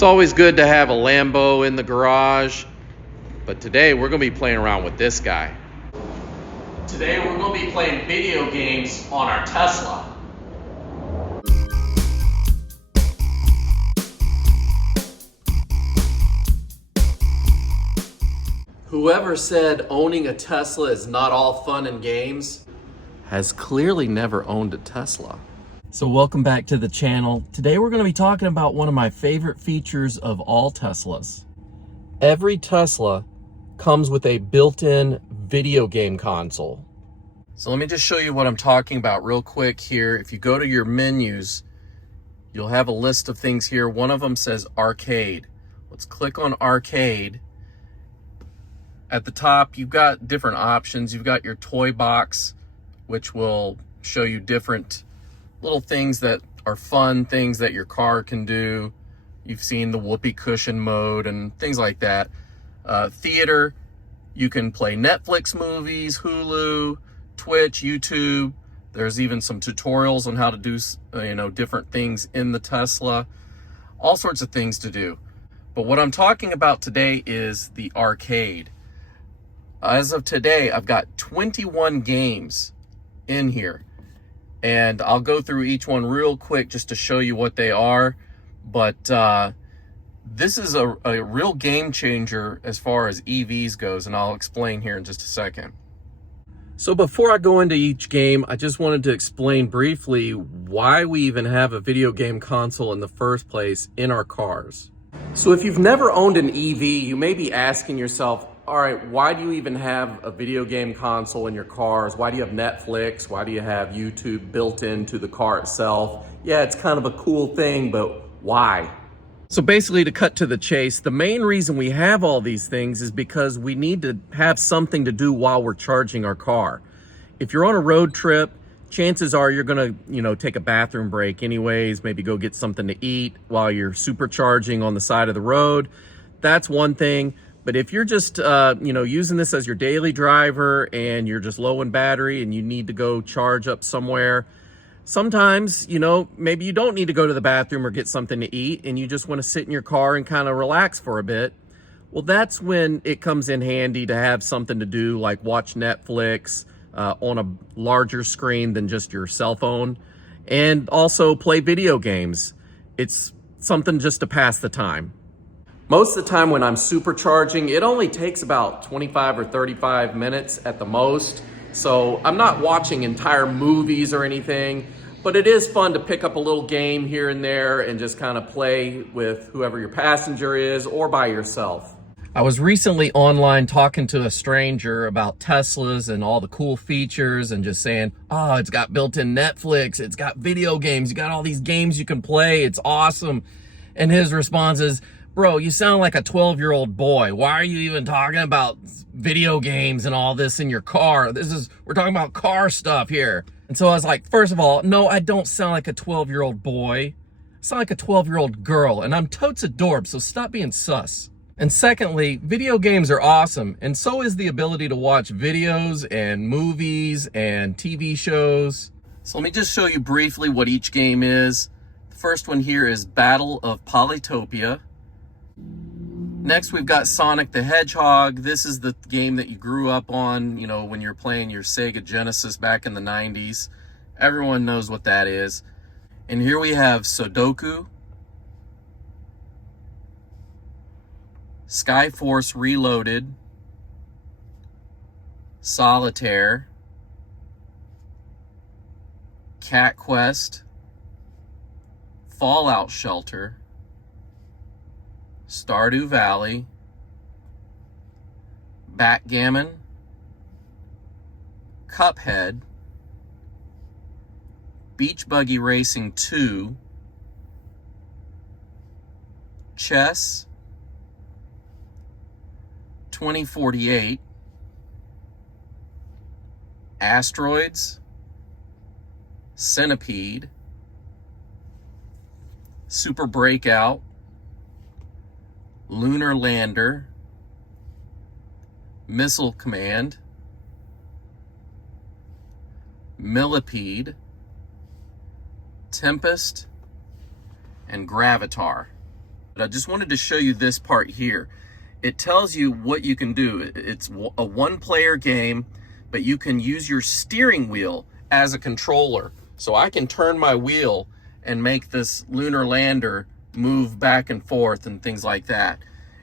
It's always good to have a Lambo in the garage, but today we're going to be playing around with this guy. Today we're going to be playing video games on our Tesla. Whoever said owning a Tesla is not all fun and games has clearly never owned a Tesla. So welcome back to the channel. Today we're going to be talking about one of my favorite features of all Teslas. Every Tesla comes with a built-in video game console. So let me just show you what I'm talking about real quick here. If you go to your menus, you'll have a list of things here. One of them says arcade. Let's click on arcade. At the top, you've got different options. You've got your toy box, which will show you different little things that are fun, things that your car can do. You've seen the whoopee cushion mode and things like that. Theater, you can play Netflix movies, Hulu, Twitch, YouTube. There's even some tutorials on how to do, different things in the Tesla. All sorts of things to do. But what I'm talking about today is the arcade. As of today, I've got 21 games in here. And I'll go through each one real quick just to show you what they are. But this is a real game changer as far as EVs goes, and I'll explain here in just a second. So before I go into each game, I just wanted to explain briefly why we even have a video game console in the first place in our cars. So if you've never owned an EV, you may be asking yourself, all right, why do you even have a video game console in your cars? Why do you have Netflix? Why do you have YouTube built into the car itself? Yeah, it's kind of a cool thing, but why? So basically, to cut to the chase, the main reason we have all these things is because we need to have something to do while we're charging our car. If you're on a road trip, chances are you're gonna, take a bathroom break anyways, maybe go get something to eat while you're supercharging on the side of the road. That's one thing. But if you're just, using this as your daily driver and you're just low in battery and you need to go charge up somewhere, sometimes, maybe you don't need to go to the bathroom or get something to eat and you just want to sit in your car and kind of relax for a bit. Well, that's when it comes in handy to have something to do, like watch Netflix on a larger screen than just your cell phone, and also play video games. It's something just to pass the time. Most of the time when I'm supercharging, it only takes about 25 or 35 minutes at the most. So I'm not watching entire movies or anything, but it is fun to pick up a little game here and there and just kind of play with whoever your passenger is or by yourself. I was recently online talking to a stranger about Teslas and all the cool features and just saying, oh, it's got built-in Netflix, it's got video games, you got all these games you can play, it's awesome. And his response is, bro, you sound like a 12-year-old boy. Why are you even talking about video games and all this in your car? We're talking about car stuff here. And so I was like, first of all, no, I don't sound like a 12-year-old boy. I sound like a 12-year-old girl, and I'm totes adorbs, so stop being sus. And secondly, video games are awesome, and so is the ability to watch videos and movies and TV shows. So let me just show you briefly what each game is. The first one here is Battle of Polytopia. Next, we've got Sonic the Hedgehog. This is the game that you grew up on, when you're playing your Sega Genesis back in the 90s. Everyone knows what that is. And here we have Sudoku, Skyforce Reloaded, Solitaire, Cat Quest, Fallout Shelter, Stardew Valley, Backgammon, Cuphead, Beach Buggy Racing 2, Chess, 2048, Asteroids, Centipede, Super Breakout, Lunar Lander, Missile Command, Millipede, Tempest, and Gravatar. But I just wanted to show you this part here. It tells you what you can do. It's a one-player game, but you can use your steering wheel as a controller. So I can turn my wheel and make this lunar lander move back and forth and things like that.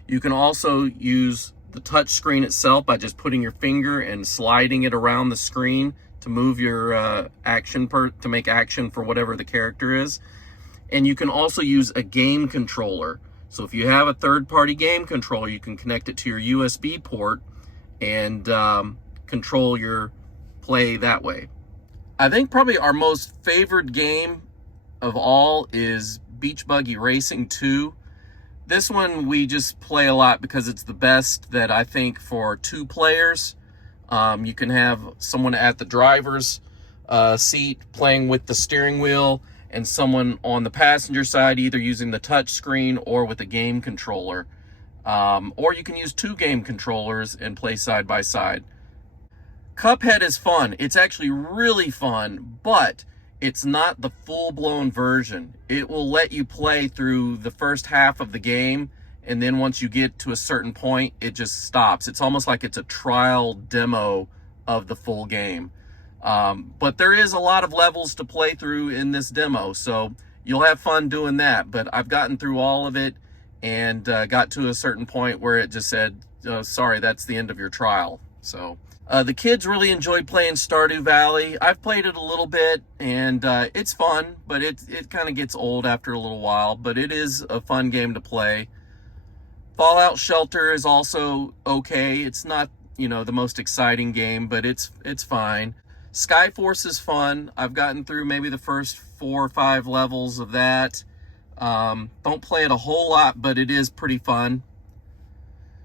You can also use the touch screen itself by just putting your finger and sliding it around the screen to move your to make action for whatever the character is. And you can also use a game controller. So if you have a third-party game controller, you can connect it to your USB port and control your play that way. I think probably our most favorite game of all is Beach Buggy Racing 2. This one we just play a lot because it's the best that I think for 2 players. You can have someone at the driver's seat playing with the steering wheel and someone on the passenger side either using the touch screen or with a game controller. Or you can use 2 game controllers and play side by side. Cuphead is fun. It's actually really fun, but it's not the full-blown version. It will let you play through the first half of the game, and then once you get to a certain point, it just stops. It's almost like it's a trial demo of the full game. But there is a lot of levels to play through in this demo, so you'll have fun doing that. But I've gotten through all of it and got to a certain point where it just said, sorry, that's the end of your trial. So the kids really enjoyed playing Stardew Valley. I've played it a little bit, and it's fun, but it kind of gets old after a little while. But it is a fun game to play. Fallout Shelter is also okay. It's not, the most exciting game, but it's fine. Skyforce is fun. I've gotten through maybe the first 4 or 5 levels of that. Don't play it a whole lot, but it is pretty fun.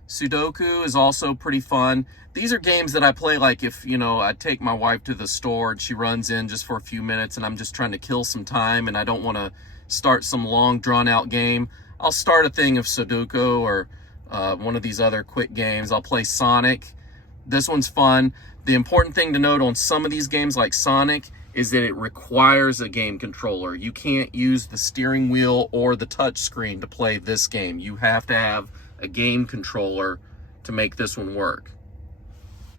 Sudoku is also pretty fun. These are games that I play like if, I take my wife to the store and she runs in just for a few minutes and I'm just trying to kill some time and I don't want to start some long drawn out game. I'll start a thing of Sudoku or one of these other quick games. I'll play Sonic. This one's fun. The important thing to note on some of these games like Sonic is that it requires a game controller. You can't use the steering wheel or the touch screen to play this game. You have to have a game controller to make this one work.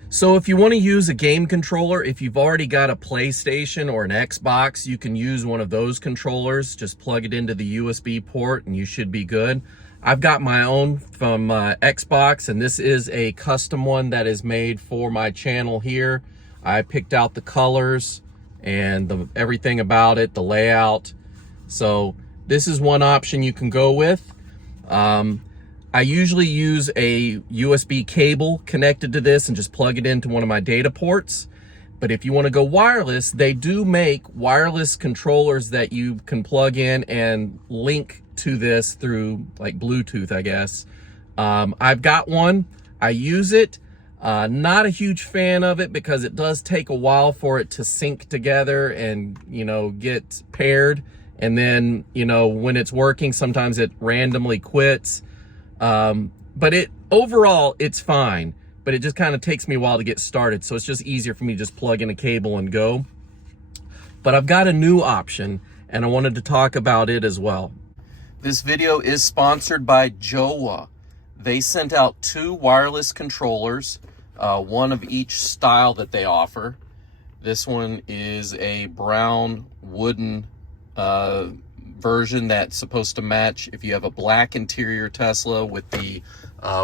So if you want to use a game controller, if you've already got a PlayStation or an Xbox, you can use one of those controllers. Just plug it into the USB port and you should be good. I've got my own from Xbox, and this is a custom one that is made for my channel here. I picked out the colors and everything about it, the layout. So this is one option you can go with. I usually use a USB cable connected to this and just plug it into one of my data ports. But if you want to go wireless, they do make wireless controllers that you can plug in and link to this through like Bluetooth, I guess. I've got one. I use it. Not a huge fan of it because it does take a while for it to sync together and, get paired. And then, when it's working, sometimes it randomly quits. But overall, it's fine. But it just kind of takes me a while to get started. So it's just easier for me to just plug in a cable and go. But I've got a new option, and I wanted to talk about it as well. This video is sponsored by Jowua. They sent out 2 wireless controllers, one of each style that they offer. This one is a brown wooden version that's supposed to match if you have a black interior Tesla with the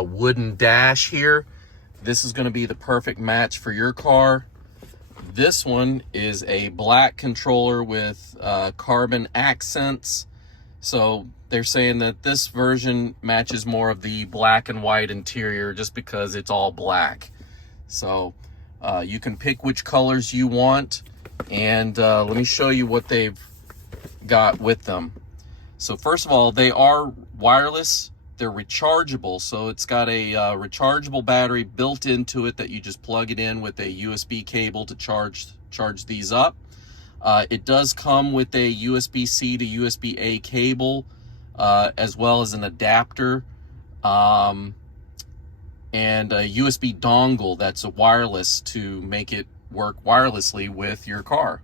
wooden dash here. This is going to be the perfect match for your car. This one is a black controller with carbon accents. So they're saying that this version matches more of the black and white interior just because it's all black. So you can pick which colors you want. And let me show you what they've got with them. So first of all, they are wireless. They're rechargeable. So it's got a rechargeable battery built into it that you just plug it in with a USB cable to charge these up. It does come with a USB-C to USB-A cable, as well as an adapter, and a USB dongle that's a wireless to make it work wirelessly with your car.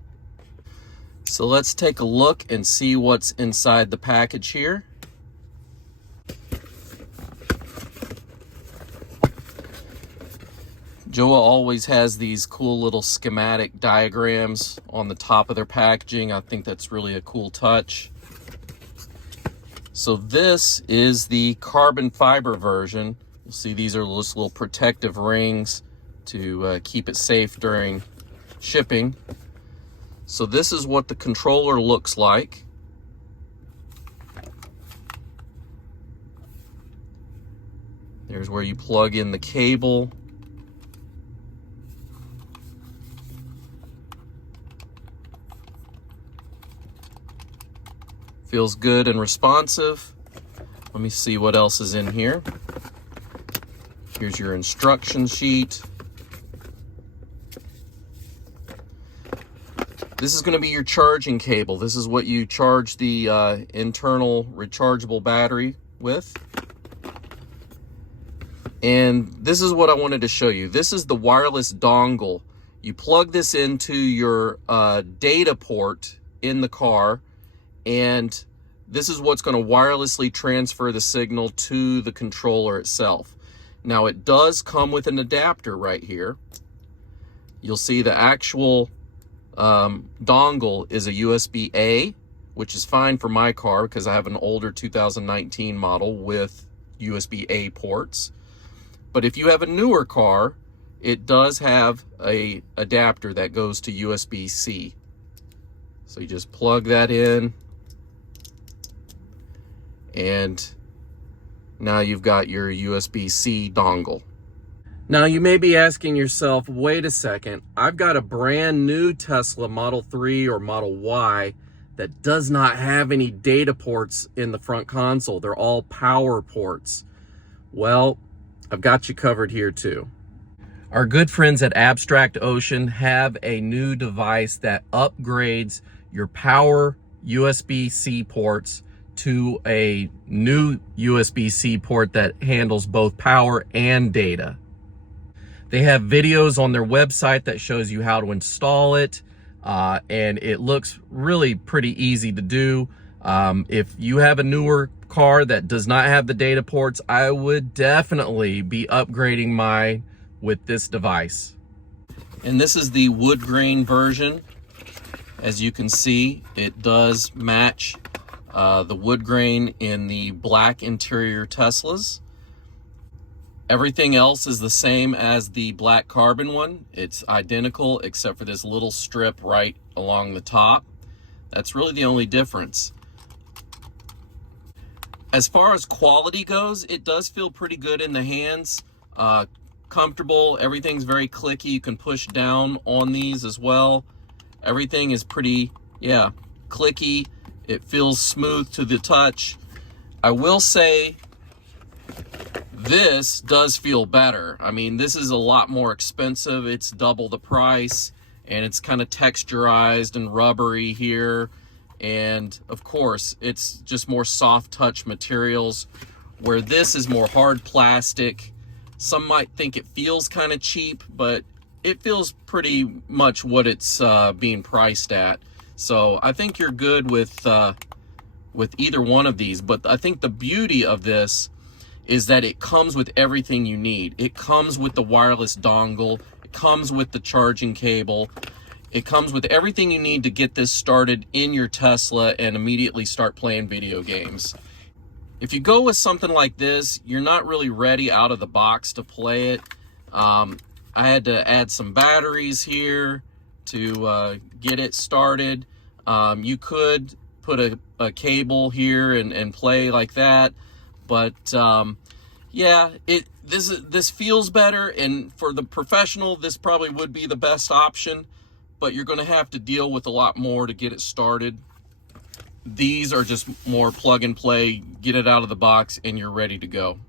So let's take a look and see what's inside the package here. Jowua always has these cool little schematic diagrams on the top of their packaging. I think that's really a cool touch. So this is the carbon fiber version. You'll see these are just little protective rings to keep it safe during shipping. So this is what the controller looks like. There's where you plug in the cable. Feels good and responsive. Let me see what else is in here. Here's your instruction sheet. This is going to be your charging cable. This is what you charge the internal rechargeable battery with. And this is what I wanted to show you. This is the wireless dongle. You plug this into your data port in the car, and this is what's going to wirelessly transfer the signal to the controller itself. Now, it does come with an adapter right here. You'll see the actual dongle is a USB-A, which is fine for my car because I have an older 2019 model with USB-A ports. But if you have a newer car, it does have a adapter that goes to USB-C. So you just plug that in, and now you've got your USB-C dongle. Now you may be asking yourself, wait a second, I've got a brand new Tesla Model 3 or Model Y that does not have any data ports in the front console. They're all power ports. Well, I've got you covered here too. Our good friends at Abstract Ocean have a new device that upgrades your power USB-C ports to a new USB-C port that handles both power and data. They have videos on their website that shows you how to install it, and it looks really pretty easy to do. If you have a newer car that does not have the data ports, I would definitely be upgrading mine with this device. And this is the wood grain version. As you can see, it does match the wood grain in the black interior Teslas. Everything else is the same as the black carbon one. It's identical except for this little strip right along the top. That's really the only difference. As far as quality goes, it does feel pretty good in the hands. Comfortable, everything's very clicky. You can push down on these as well. Everything is pretty, clicky. It feels smooth to the touch. I will say this does feel better. I mean, this is a lot more expensive. It's double the price, and it's kind of texturized and rubbery here. And of course, it's just more soft touch materials, where this is more hard plastic. Some might think it feels kind of cheap, but it feels pretty much what it's being priced at. So I think you're good with either one of these. But I think the beauty of this is that it comes with everything you need. It comes with the wireless dongle. It comes with the charging cable. It comes with everything you need to get this started in your Tesla and immediately start playing video games. If you go with something like this, you're not really ready out of the box to play it. I had to add some batteries here to get it started. You could put a cable here and play like that, but this feels better, and for the professional, this probably would be the best option. But you're going to have to deal with a lot more to get it started. These are just more plug and play, get it out of the box, and you're ready to go.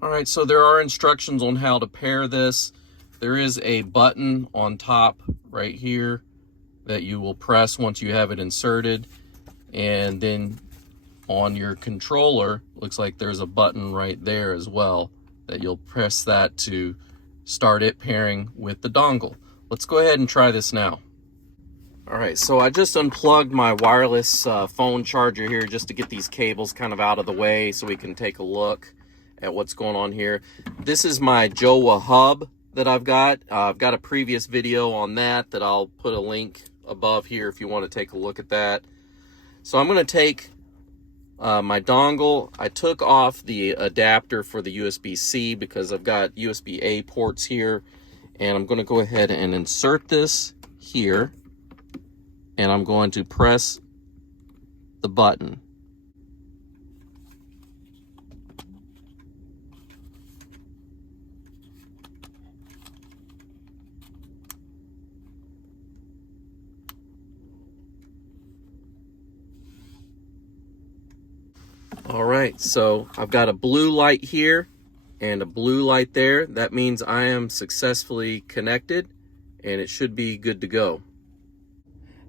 All right, so there are instructions on how to pair this. There is a button on top right here that you will press once you have it inserted. And then on your controller, looks like there's a button right there as well that you'll press that to start it pairing with the dongle. Let's go ahead and try this now. All right, so I just unplugged my wireless phone charger here just to get these cables kind of out of the way so we can take a look at what's going on here. This is my Jowua hub that I've got. I've got a previous video on that I'll put a link above here if you want to take a look at that. So I'm going to take my dongle. I took off the adapter for the USB-C because I've got USB-A ports here, and I'm going to go ahead and insert this here, and I'm going to press the button. All right, so I've got a blue light here and a blue light there. That means I am successfully connected and it should be good to go.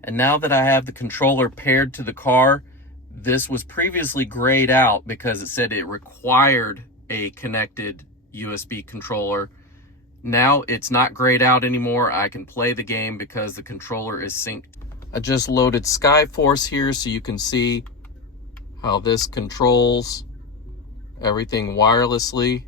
And now that I have the controller paired to the car, this was previously grayed out because it said it required a connected USB controller. Now it's not grayed out anymore. I can play the game because the controller is synced. I just loaded Skyforce here so you can see how this controls everything wirelessly.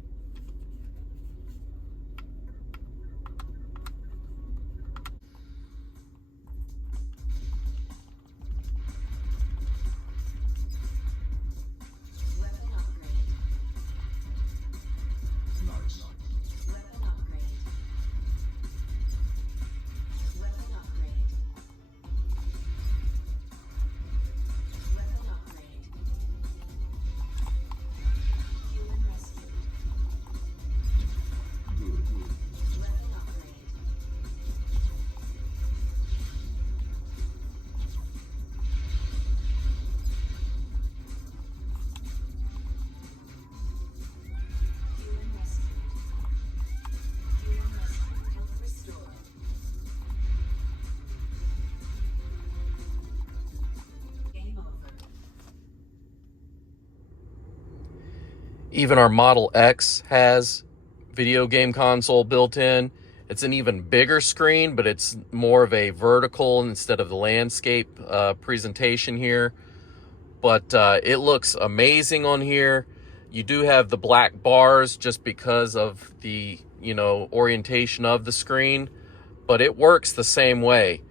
Even our Model X has video game console built in. It's an even bigger screen, but it's more of a vertical instead of the landscape presentation here. But it looks amazing on here. You do have the black bars just because of the, orientation of the screen, but it works the same way.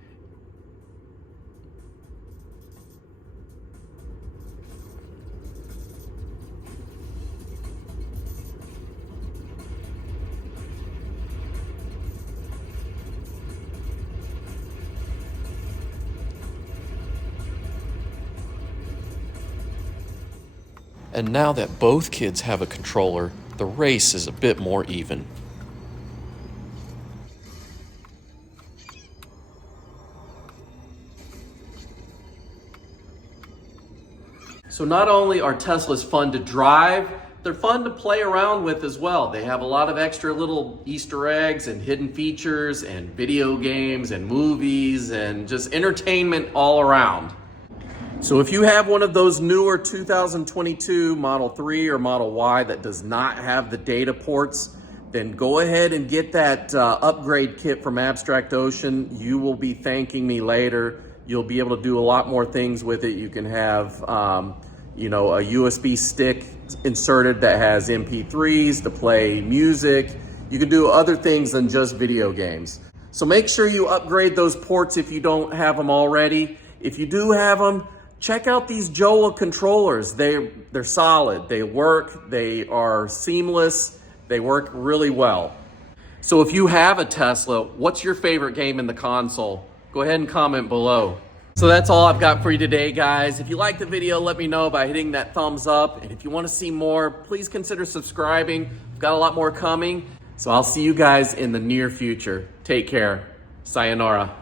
And now that both kids have a controller, the race is a bit more even. So not only are Teslas fun to drive, they're fun to play around with as well. They have a lot of extra little Easter eggs and hidden features and video games and movies and just entertainment all around. So if you have one of those newer 2022 Model 3 or Model Y that does not have the data ports, then go ahead and get that upgrade kit from Abstract Ocean. You will be thanking me later. You'll be able to do a lot more things with it. You can have, a USB stick inserted that has MP3s to play music. You can do other things than just video games. So make sure you upgrade those ports if you don't have them already. If you do have them, check out these Jowua controllers. They're solid, they work, they are seamless, they work really well. So if you have a Tesla, what's your favorite game in the console? Go ahead and comment below. So that's all I've got for you today, guys. If you liked the video, let me know by hitting that thumbs up. And if you want to see more, please consider subscribing. We've got a lot more coming. So I'll see you guys in the near future. Take care. Sayonara.